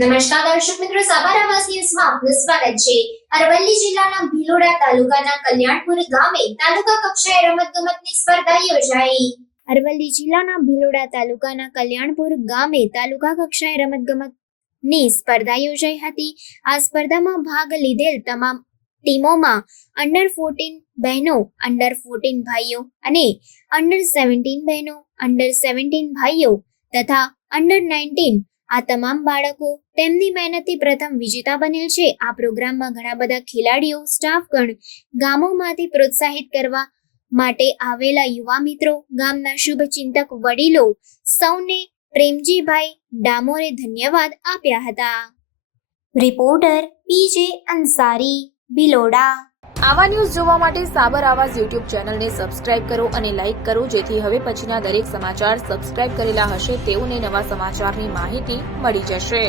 નમસ્કાર દર્શક મિત્રો, સાબર આવાસ ન્યૂઝમાં આપનું સ્વાગત છે। અરવલ્લી જિલ્લાના ભિલોડા તાલુકાના કલ્યાણપુર ગામે તાલુકા કક્ષાએ રમતગમતની સ્પર્ધા યોજાઈ। અરવલ્લી જિલ્લાના ભિલોડા તાલુકાના કલ્યાણપુર ગામે તાલુકા કક્ષાએ રમતગમતની સ્પર્ધા યોજાઈ હતી। આ સ્પર્ધામાં ભાગ લીધેલ તમામ ટીમોમાં અંડર 14 બહેનો, અંડર 14 ભાઈઓ અને અંડર 17 બહેનો, અંડર 17 ભાઈઓ તથા અંડર 19 આ તમામ બાળકો તેમની મહેનતથી પ્રથમ વિજેતા બનેલ છે। આ પ્રોગ્રામમાં ઘણા બધા ખેલાડીઓ, સ્ટાફગણ, ગામોમાંથી પ્રોત્સાહિત કરવા માટે આવેલા યુવા મિત્રો, ગામના શુભચિંતક વડીલો સૌને પ્રેમજીભાઈ ડામોરે ધન્યવાદ આપ્યા હતા। Reporter PJ Ansari, Bhiloda. આવા ન્યૂઝ જોવા માટે સાબર આવાઝ યુટ્યુબ ચેનલને સબસ્ક્રાઇબ કરો અને લાઇક કરો, જેથી હવે પછીના દરેક સમાચાર સબસ્ક્રાઇબ કરેલા હશે તેઓને નવા સમાચારની માહિતી મળી જશે।